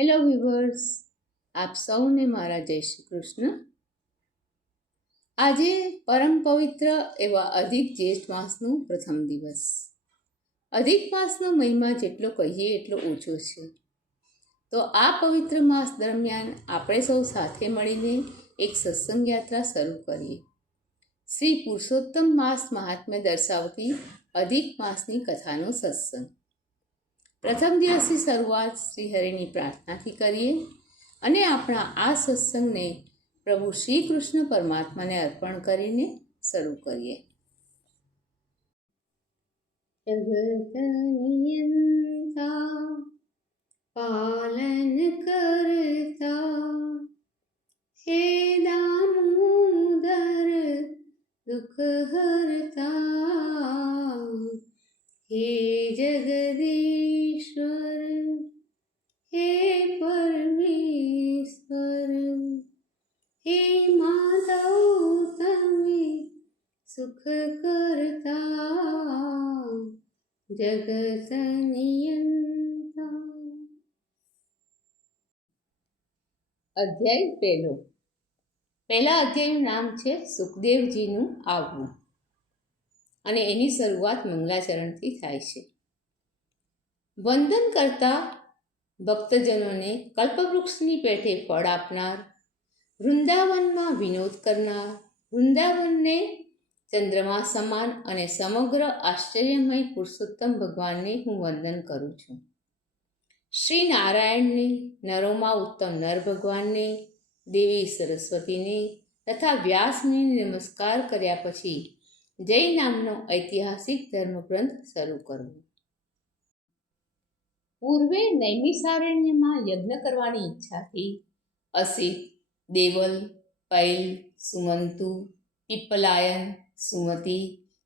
Hello viewers, આપ સૌને મારા જય શ્રી કૃષ્ણ. આજે પરમ પવિત્ર એવા અધિક જ્યેષ્ઠ માસનું પ્રથમ દિવસ. અધિક માસનો મહિમા જેટલો કહીએ એટલો ઓછો છે. તો આ પવિત્ર માસ દરમિયાન આપણે સૌ સાથે મળીને એક સત્સંગ યાત્રા શરૂ કરીએ. શ્રી પુરુષોત્તમ માસ મહાત્મ્ય દર્શાવતી અધિક માસની કથાનો સત્સંગ. પ્રથમ દિવસની શરૂઆત શ્રી હરિની પ્રાર્થનાથી કરીએ અને આપણા આ સત્સંગને પ્રભુ શ્રી કૃષ્ણ પરમાત્માને અર્પણ કરીને શરૂ કરીએ. જગતનિયંતા પાલન કરતા હે દામોદર દુઃખ હરતા હે જગદીશ્વર હે પરમેશ્વર હે માધવ તમે સુખ કરતા જગત નિયંતા. અધ્યાય પહેલો. પહેલા અધ્યાયનું નામ છે સુખદેવજીનું આવવું અને એની શરૂઆત મંગલાચરણથી થાય છે. વંદન કરતા ભક્તજનોને કલ્પવૃક્ષની પેઠે ફળ આપનાર, વૃંદાવનમાં વિનોદ કરનાર, વૃંદાવનને ચંદ્રમા સમાન અને સમગ્ર આશ્ચર્યમય પુરુષોત્તમ ભગવાનને હું વંદન કરું છું. શ્રી નારાયણને, નરોમાં ઉત્તમ નર ભગવાનને, દેવી સરસ્વતીને તથા વ્યાસને નમસ્કાર કર્યા પછી જય નામનો ઐતિહાસિક ધર્મગ્રંથ શરૂ કરવો. પૂર્વે નૈમિષારણ્યમાં યજ્ઞ કરવાની ઈચ્છાથી અસિત, દેવલ, પૈલ, સુમંતુ, પીપલાયન, સુમતિ,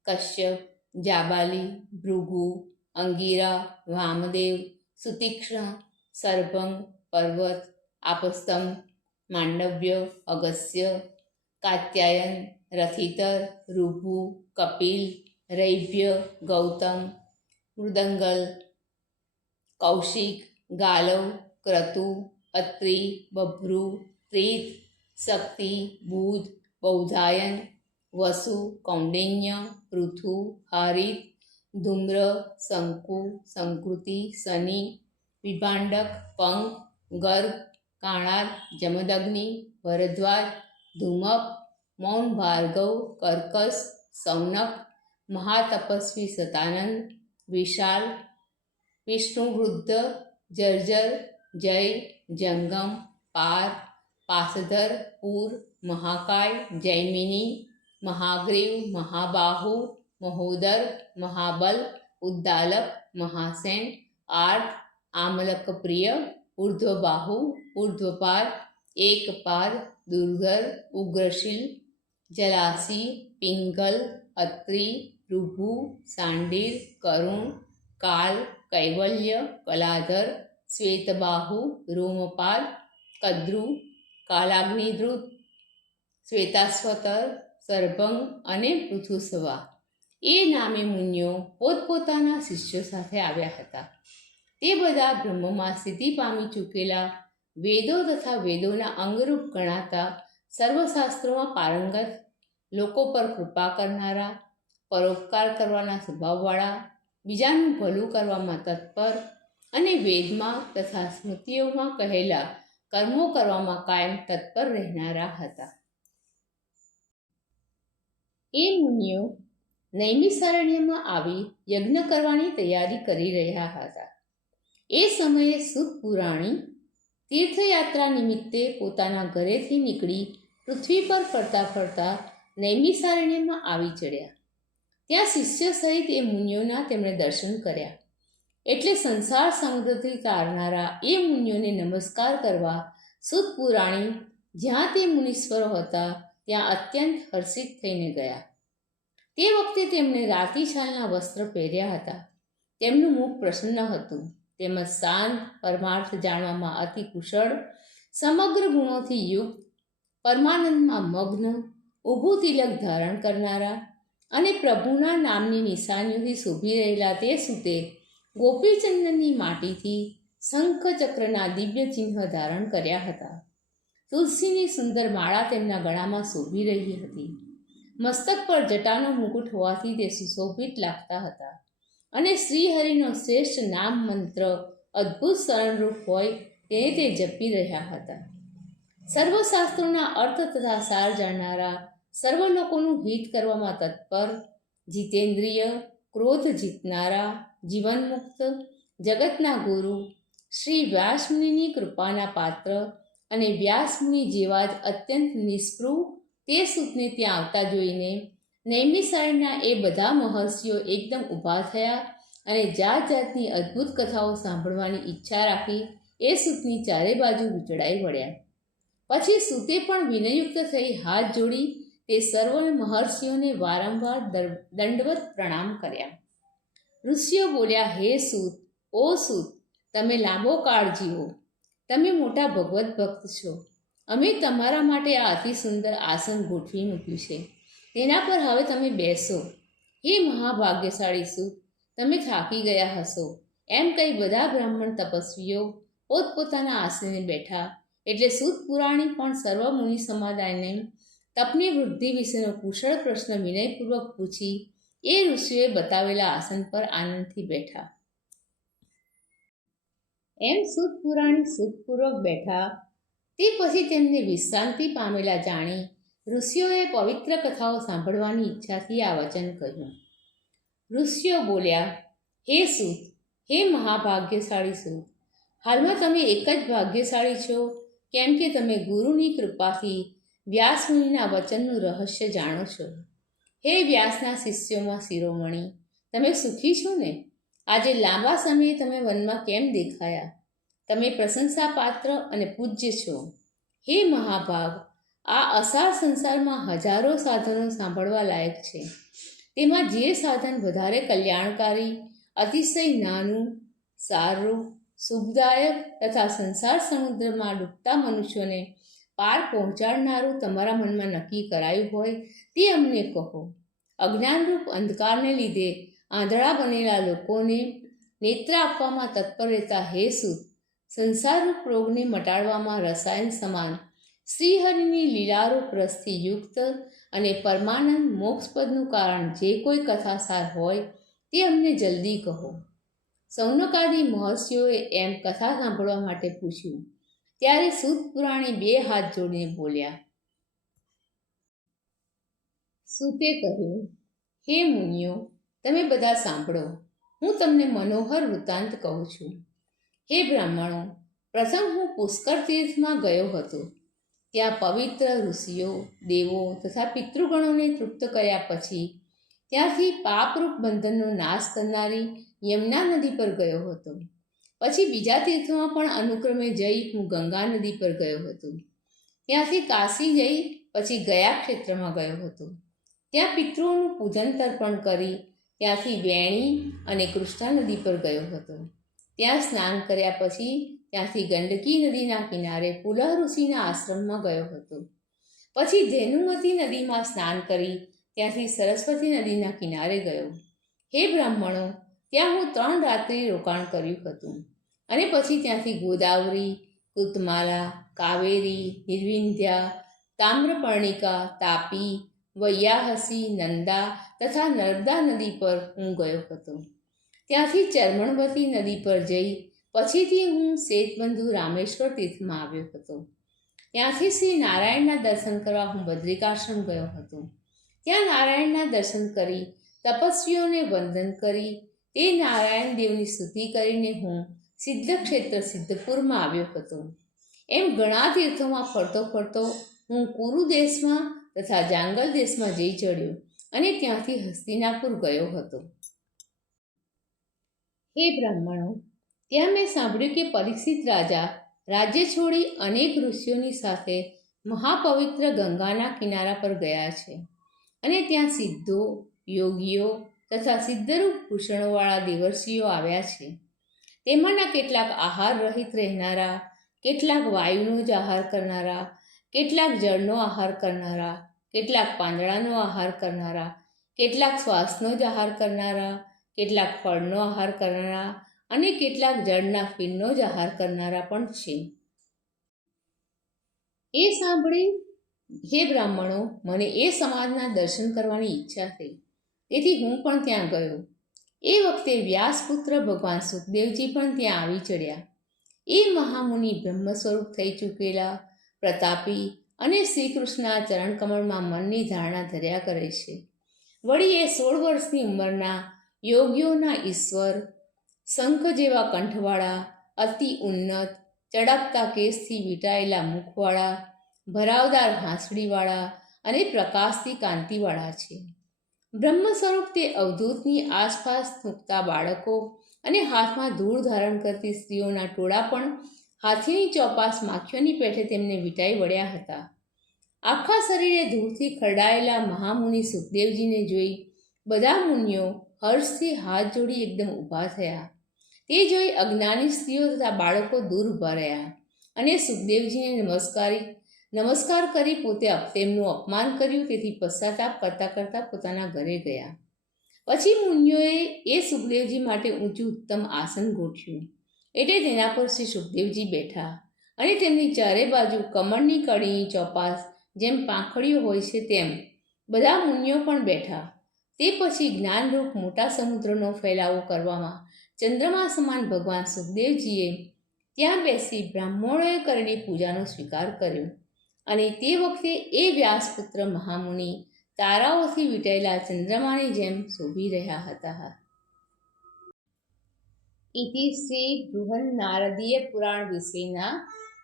કશ્યપ, જાબાલી, ભૃગુ, અંગીરા, વામદેવ, સુતીક્ષ્ણ, સરભંગ, પર્વત, આપસ્તંભ, માંડવ્ય, અગસ્ય, કાત્યાયન, રથિતર, ઋભુ, કપિલ, રૈભ્ય, ગૌતમ, મૃદંગલ, કૌશિક, ગાલવ, ક્રતુ, અત્રિ, બભ્રુ, ત્રિત, શક્તિ, બુધ, બૌધાયન, વસુ, કૌંડિન્ય, પૃથુ, હારિત, ધૂમ્ર, શંકુ, સંકૃતિ, શનિ, વિભાંડક, પંક, ગર્ગ, કાણાદ, જમદગ્નિ, ભરદ્વાજ, ધૂમપ, મૌન ભાર્ગવ, કર્કસ, સૌનક, મહાતપસ્વી સતાનંદ, વિશાલ, વિષ્ણુવૃદ્ધ, જર્જર, જય, જંગમ, પાર, પાસધર, પૂર, મહાકાય, જૈમિની, મહાગ્રીવ, મહાબાહુ, મહોદર, મહાબલ, ઉદ્દાલક, મહાસેન, આર્ત, આમલકપ્રિય, ઉર્ધ્વબાહુ, ઉર્ધ્વપાદ, એકપાદ, દુર્ધર, ઉગ્રશીલ, જલાસી, પિંગલ, અત્રિ, ઋભુ, સાંડીર, કરુણ, કાલ, કૈવલ્ય, કલાધર, શ્વેતબાહુ, રોમપાદ, કદ્રુ, કાલાગ્નિધૃત, શ્વેતાશ્વતર, સરભંગ અને પૃથુસવા એ નામે મુનિઓ પોતપોતાના શિષ્યો સાથે આવ્યા હતા. તે બધા બ્રહ્મમાં સ્થિતિ પામી ચૂકેલા, વેદો તથા વેદોના અંગરૂપ ગણાતા, સર્વશાસ્ત્રોમાં પારંગત, લોકો પર કૃપા કરનારા, પરોપકાર કરવાના સ્વભાવવાળા, બીજાનું ભલું કરવામાં તત્પર અને વેદમાં તથા સ્મૃતિઓમાં કહેલા કર્મો કરવામાં કાયમ તત્પર રહેનારા હતા. એ મુનિઓ નૈમિષારણ્યમાં આવી યજ્ઞ કરવાની તૈયારી કરી રહ્યા હતા. એ સમયે સુત પુરાણી તીર્થયાત્રા નિમિત્તે પોતાના ઘરેથી નીકળી પૃથ્વી પર ફરતા ફરતા નૈમિષારણ્યમાં આવી ચડ્યા. ત્યાં શિષ્ય સહિત એ મુનિઓના તેમણે દર્શન કર્યા. એટલે સંસાર સમુદ્રથી તારનારા એ મુનિઓને નમસ્કાર કરવા સુત પુરાણી જ્યાં તે મુનીશ્વરો હતા ત્યાં અત્યંત હર્ષિત થઈને ગયા. તે વખતે તેમણે રાતી છાલના વસ્ત્ર પહેર્યા હતા. તેમનું મુખ પ્રસન્ન હતું, તેમજ શાંત, પરમાર્થ જાણવામાં અતિ કુશળ, સમગ્ર ગુણોથી યુક્ત, પરમાનંદમાં મગ્ન, ઊભું તિલક ધારણ કરનારા અને પ્રભુના નામની નિશાનીઓથી શોભી રહેલા તે સુતે ગોપીચંદનની માટીથી શંખ ચક્રના દિવ્ય ચિહ્ન ધારણ કર્યા હતા. તુલસીની સુંદર માળા તેમના ગળામાં શોભી રહી હતી. મસ્તક પર જટાનો મુકુટ હોવાથી તે સુશોભિત લાગતા હતા અને શ્રીહરિનો શ્રેષ્ઠ નામ મંત્ર અદ્ભુત શરણરૂપ હોય તેને તે જપી રહ્યા હતા. સર્વશાસ્ત્રોના અર્થ તથા સાર જાણનારા, સર્વ લોકોનું હિત કરવામાં તત્પર, જીતેન્દ્રિય, ક્રોધ જીતનારા, જીવનમુક્ત, જગતના ગુરુ, શ્રી વ્યાસમુનિની કૃપાના પાત્ર અને વ્યાસમુનિ જેવા જ અત્યંત નિષ્પૃહ તે સૂતને ત્યાં આવતા જોઈને નૈમિષારણ્યના એ બધા મહર્ષિઓ એકદમ ઊભા થયા અને જાત જાતની અદ્ભુત કથાઓ સાંભળવાની ઈચ્છા રાખી એ સૂતની ચારે બાજુ વીંટળાઈ વળ્યા. પછી સૂતે પણ વિનયુક્ત થઈ હાથ જોડી તે સર્વ મહર્ષિઓને વારંવાર દંડવત પ્રણામ કર્યા. ઋષિઓ બોલ્યા, હે સૂત, ઓ સૂત, તમે લાંબો કાળ જીવો. તમે મોટા ભગવત ભક્ત છો. અમે તમારા માટે આ અતિ સુંદર આસન ગોઠવી મૂક્યું છે. તેના પર હવે તમે બેસો. હે મહાભાગ્યશાળી સૂત, તમે થાકી ગયા હશો. એમ કહી બધા બ્રાહ્મણ તપસ્વીઓ પોતપોતાના આસને બેઠા. એટલે સૂત પુરાણી પણ સર્વ મુનિ સમુદાયને તપની વૃદ્ધિ વિશેનો કુશળ પ્રશ્ન વિનયપૂર્વક પૂછી એ ઋષિઓએ બતાવેલા આસન પર આનંદથી બેઠા. એમ સૂત પુરાણી સુખપૂર્વક બેઠા. તે પછી તેમને વિશ્રાંતિ પામેલા જાણી ઋષિઓએ પવિત્ર કથાઓ સાંભળવાની ઈચ્છાથી આ વચન કહ્યું. ઋષિઓ બોલ્યા, હે સૂત, હે મહાભાગ્યશાળી સૂત, હાલમાં તમે એક જ ભાગ્યશાળી છો, કેમ કે તમે ગુરુની કૃપાથી વ્યાસમુનિના વચનનું રહસ્ય જાણો છો. હે વ્યાસના શિષ્યોમાં શિરોમણી, તમે સુખી છો ને? આજે લાંબા સમયે તમે વનમાં કેમ દેખાયા? તમે પ્રશંસાપાત્ર અને પૂજ્ય છો. હે મહાભાગ, આ અસાર સંસારમાં હજારો સાધનો સાંભળવા લાયક છે. તેમાં જે સાધન વધારે કલ્યાણકારી, અતિશય નાનું, સારું, શુભદાયક તથા સંસાર સમુદ્રમાં ડૂબતા મનુષ્યોને પાર પહોંચાડનારું તમારા મનમાં નક્કી કરાયું હોય તે અમને કહો. અજ્ઞાનરૂપ અંધકારને લીધે આંધળા બનેલા લોકોને નેત્ર આપવામાં તત્પર રહેતા હે સૂત, સંસારરૂપ રોગને મટાડવામાં રસાયણ સમાન શ્રીહરિની લીલારૂપ રસથી યુક્ત અને પરમાનંદ મોક્ષપદનું કારણ જે કોઈ કથાસાર હોય તે અમને જલ્દી કહો. સૌનકાદી મહર્ષિઓએ એમ કથા સાંભળવા માટે પૂછ્યું. ત્યારે સૂત પુરાણી બે હાથ જોડીને બોલ્યા. સૂતે કહ્યું, હે મુનિઓ, તમે બધા સાંભળો. હું તમને મનોહર વૃત્તાંત કહું છું. હે બ્રાહ્મણો, પ્રથમ હું પુષ્કર તીર્થમાં ગયો હતો. ત્યાં પવિત્ર ઋષિઓ, દેવો તથા પિતૃગણોને તૃપ્ત કર્યા પછી ત્યાંથી પાપરૂપ બંધનનો નાશ કરનારી યમુના નદી પર ગયો હતો. પછી બીજા તીર્થોમાં પણ અનુક્રમે જઈ હું ગંગા નદી પર ગયો હતો. ત્યાંથી કાશી જઈ પછી ગયા ક્ષેત્રમાં ગયો હતો. ત્યાં પિતૃઓનું પૂજન તર્પણ કરી ત્યાંથી વેણી અને કૃષ્ણા નદી પર ગયો હતો. ત્યાં સ્નાન કર્યા પછી ત્યાંથી ગંડકી નદીના કિનારે પુલહ ઋષિના આશ્રમમાં ગયો હતો. પછી ધેનુમતી નદીમાં સ્નાન કરી ત્યાંથી સરસ્વતી નદીના કિનારે ગયો. હે બ્રાહ્મણો, ત્યાં હું 3 રાત્રિ રોકાણ કર્યું હતું અને પછી ત્યાંથી ગોદાવરી, કૃતમાલા, કાવેરી, નિર્વિંધ્યા, તામ્રપર્ણિકા, તાપી, વૈયાહસી, નંદા તથા નર્મદા નદી પર હું ગયો હતો. ત્યાંથી ચર્મણવતી નદી પર જઈ પછીથી હું શેતબંધુ રામેશ્વર તીર્થમાં આવ્યો હતો. ત્યાંથી શ્રી નારાયણના દર્શન કરવા હું બદ્રિકાશ્રમ ગયો હતો. ત્યાં નારાયણના દર્શન કરી તપસ્વીઓને વંદન કરી તે નારાયણ દેવની સ્તુતિ કરીને હું સિદ્ધક્ષેત્ર સિદ્ધપુરમાં આવ્યો હતો. એમ ઘણા તીર્થોમાં ફરતો ફરતો હું કુરુ દેશમાં તથા જાંગલ દેશમાં જઈ ચડ્યો અને ત્યાંથી હસ્તિનાપુર ગયો હતો. હે બ્રાહ્મણો, ત્યાં મેં સાંભળ્યું કે પરીક્ષિત રાજા રાજ્ય છોડી અનેક ઋષિઓની સાથે મહાપવિત્ર ગંગાના કિનારા પર ગયા છે અને ત્યાં સિદ્ધો, યોગીઓ તથા સિદ્ધરૂપ ભૂષણોવાળા દેવર્ષિઓ આવ્યા છે. તેમાંના કેટલાક આહાર રહિત રહેનારા, કેટલાક વાયુનો જ આહાર કરનારા, કેટલાક જળનો આહાર કરનારા, કેટલાક પાંદડાનો આહાર કરનારા, કેટલાક શ્વાસનો જ આહાર કરનારા, કેટલાક ફળનો આહાર કરનારા અને કેટલાક જળના ફીણનો જ આહાર કરનારા પણ છે. એ સાંભળી હે બ્રાહ્મણો, મને એ સમાજના દર્શન કરવાની ઈચ્છા થઈ, તેથી હું પણ ત્યાં ગયો. એ વખતે વ્યાસપુત્ર ભગવાન સુખદેવજી પણ ત્યાં આવી ચડ્યા. એ મહામુનિ બ્રહ્મ સ્વરૂપ થઈ ચૂકેલા, પ્રતાપી અને શ્રી કૃષ્ણના ચરણકમળમાં મનની ધારણા ધર્યા કરે છે. વળી એ 16 વર્ષની ઉંમરના યોગીઓના ઈશ્વર, શંખ જેવા કંઠવાળા, અતિ ઉન્નત, ચળકતા કેસથી વીંટાયેલા મુખવાળા, ભરાવદાર હાંસડીવાળા અને પ્રકાશથી કાંતિવાળા છે. બ્રહ્મ સ્વરૂપ તે અવધૂતની આસપાસ થૂંકતા બાળકો અને હાથમાં ધૂળ ધારણ કરતી સ્ત્રીઓના ટોળા પણ હાથીની ચોપાસ માખીઓની પેઠે તેમને વીંટાઈ વળ્યા હતા. આખા શરીરે ધૂળથી ખરડાયેલા મહામુનિ સુખદેવજીને જોઈ બધા મુનિઓ હર્ષથી હાથ જોડી એકદમ ઊભા થયા. તે જોઈ અજ્ઞાની સ્ત્રીઓ તથા બાળકો દૂર ઊભા રહ્યા અને સુખદેવજીને નમસ્કાર કરી પોતે તેમનું અપમાન કર્યું. તેથી પશ્ચાતાપ કરતા કરતા પોતાના ઘરે ગયા. પછી મુનિઓએ એ સુખદેવજી માટે ઊંચું ઉત્તમ આસન ગોઠવ્યું, એટલે તેના પર શ્રી સુખદેવજી બેઠા અને તેમની ચારે બાજુ કમળની કળીની ચોપાસ જેમ પાંખડીઓ હોય છે તેમ બધા મુનિઓ પણ બેઠા. તે પછી જ્ઞાનરૂપ મોટા સમુદ્રનો ફેલાવો કરવામાં ચંદ્રમા સમાન ભગવાન સુખદેવજીએ ત્યાં બેસી બ્રાહ્મણોએ કરેલી પૂજાનો સ્વીકાર કર્યો. અને તે વખતે એ વ્યાસપુત્ર મહામુનિ તારાઓથી વીંટાયેલા ચંદ્રમાની જેમ શોભી રહ્યા હતા. ઇતિ શ્રી બૃહન્નારદીય પુરાણ વિશેના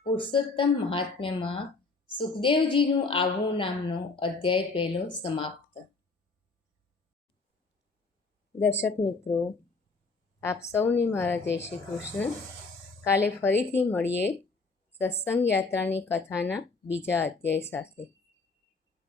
પુરુષોત્તમ મહાત્મ્યમાં સુખદેવજીનું આવવું નામનો અધ્યાય 1 સમાપ્ત. દર્શક મિત્રો, આપ સૌને મારા જય શ્રી કૃષ્ણ. કાલે ફરીથી મળીએ સત્સંગ યાત્રાની કથાના બીજા અધ્યાય સાથે.